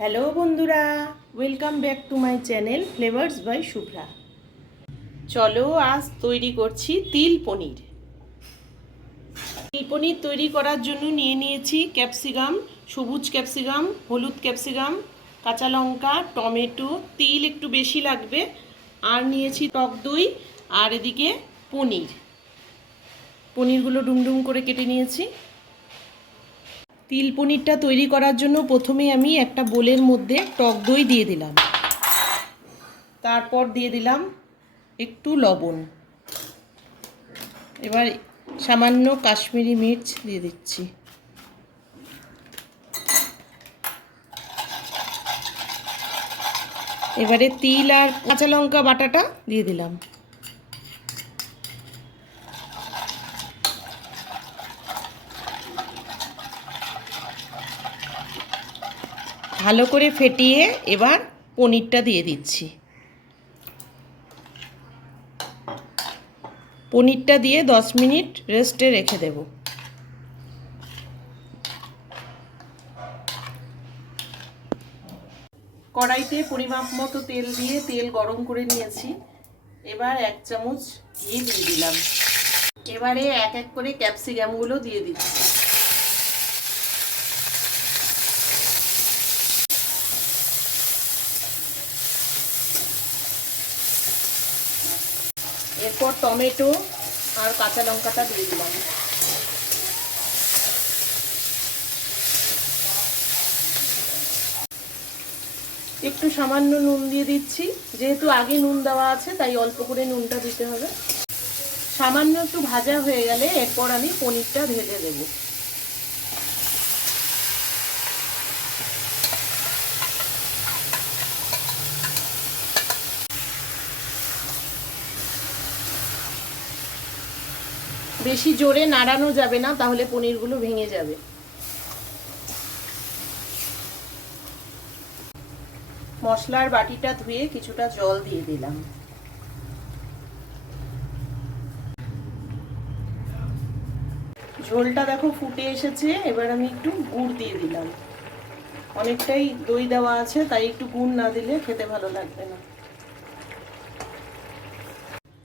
Hello বন্ধুরা, welcome back to my channel flavours by Shubhra. চলো আজ তৈরি করছি তিল পনির। তিল পনির তৈরি করার জন্য নিয়ে নিয়েছি ক্যাপসিকাম, সবুজ ক্যাপসিকাম, হলুদ ক্যাপসিকাম, কাঁচা লঙ্কা, টমেটো, তিল একটু বেশি লাগবে, আর নিয়েছি টক দই, আর এদিকে পনিরগুলো ডুমডুম করে কেটে নিয়েছি। তিল পনিরটা তৈরি করার জন্য প্রথমে আমি একটা বোলের মধ্যে টক দই দিয়ে দিলাম, তারপর দিয়ে দিলাম একটু লবণ, এবার সামান্য কাশ্মীরি মির্চ দিয়ে দিচ্ছি, এবারে তিল আর কাঁচা লঙ্কা বাটাটা দিয়ে দিলাম, ভালো করে ফেটিয়ে এবার পনিরটা দিয়ে দিচ্ছি। পনিরটা দিয়ে 10 মিনিট রেস্টে রেখে দেব। কড়াইতে পরিমাপ মতো তেল দিয়ে তেল গরম করে নিয়েছি, এবার 1 চামচ ঘি দিয়ে দিলাম। এবারে এক এক করে ক্যাপসিকামগুলো দিয়ে দিচ্ছি। এরপর টমেটো আর কাঁচা লঙ্কাটা দিয়ে দিলাম। একটু সামান্য নুন দিয়ে দিচ্ছি, যেহেতু আগে নুন দেওয়া আছে তাই অল্প করে নুনটা দিতে হবে। সামান্য একটু ভাজা হয়ে গেলে এরপর আমি পনিরটা ভেজে দেব। বেশি জোরে নাড়ানো যাবে না, তাহলে পনিরগুলো ভেঙে যাবে। মশলার বাটিটা ধুয়ে কিছুটা জল দিয়ে দিলাম। ঝোলটা দেখো ফুটে এসেছে, এবার আমি একটু গুড় দিয়ে দিলাম। অনেকটাই দই দেওয়া আছে তাই একটু গুড় না দিলে খেতে ভালো লাগবে না।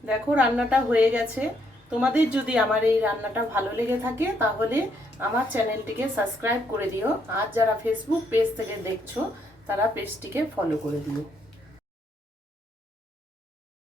দেখো রান্নাটা হয়ে গেছে। তোমাদের যদি আমার এই রান্নাটা ভালো লেগে থাকে তাহলে আমার চ্যানেলটিকে সাবস্ক্রাইব করে দিও, আর যারা ফেসবুক পেজ থেকে দেখছো তারা পেজটিকে ফলো করে দিও।